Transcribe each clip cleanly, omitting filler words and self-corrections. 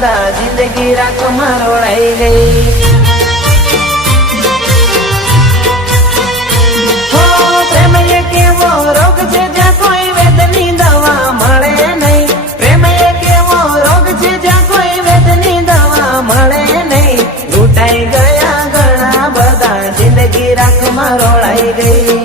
બધા જિંદગી રાખમાં રોડાઈ ગઈ. હો પ્રેમ એક એવો રોગ છે જ્યાં કોઈ વેદની દવા મળે નહીં. પ્રેમ એક એવો રોગ છે જ્યાં કોઈ વેદની દવા મળે નહીં. લૂંટાઈ ગયા ઘણા બધા જિંદગી રાખમાં રોડાઈ ગઈ.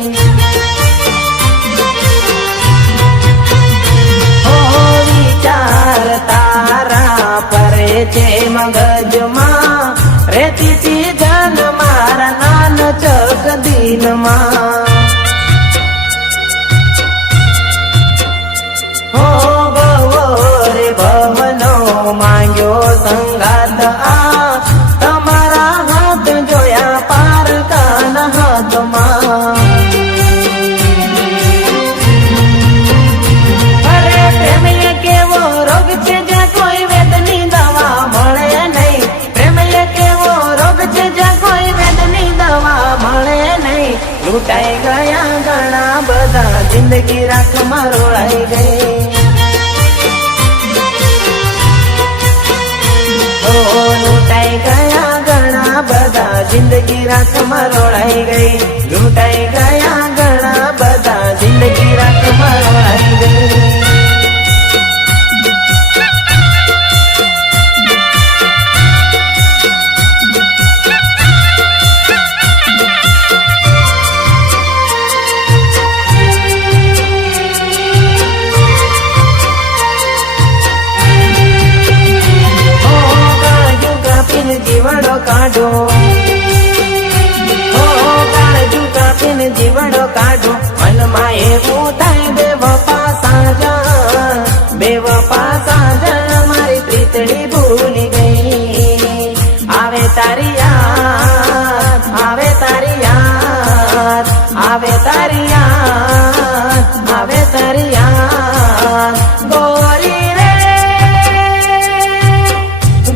છે મગજમાં રેતી થી ધન મારા નાન ચક દિનમાં. હો ભવો રે ભવનો માંગ્યો સંગાત આ તમારા હાથ જોયા પારકાન હાથમાં. અરે પ્રેમ કેવો રોગ છે જ્યાં કોઈ વેદની દવા મળે નહીં. પ્રેમ કેવો રોગ છે જ્યાં કોઈ વેદની દવા મળે નહીં. લૂંટાઈ ગયા ઘણા બધા જિંદગી રાખમાં રોળાઈ ગઈ. લૂંટાઈ ગયા ઘણા બધા જિંદગી રાખમાં રોળાઈ ગઈ. લૂંટાઈ ગયા ઘણા બધા જિંદગી રાખમાં રોળાઈ ગઈ. જીવડો કાઢો, હો કાળજુ કાપીને જીવડો કાઢો. મનમાં એવું થાય બેવફા સાજણ, બેવફા સાજણ મારી પ્રીતડી ભૂલી ગઈ. આવે તારી યાદ, આવે તારી યાદ, આવે તારી યાદ, આવે તારી યાદ. ગોરી રે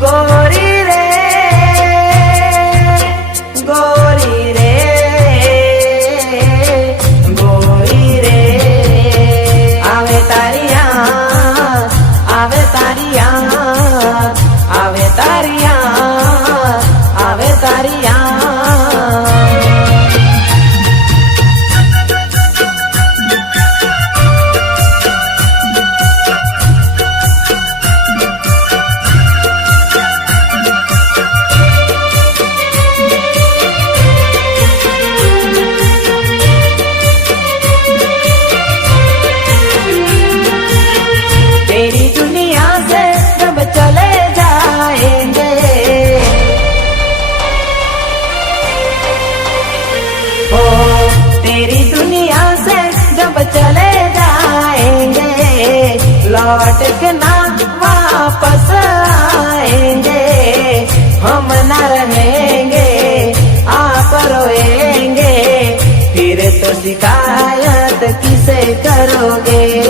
ગોરી चले जाएंगे, लौट के ना वापस आएंगे. हम न रहेंगे, आप रोएंगे, फिर तो शिकायत किसे करोगे.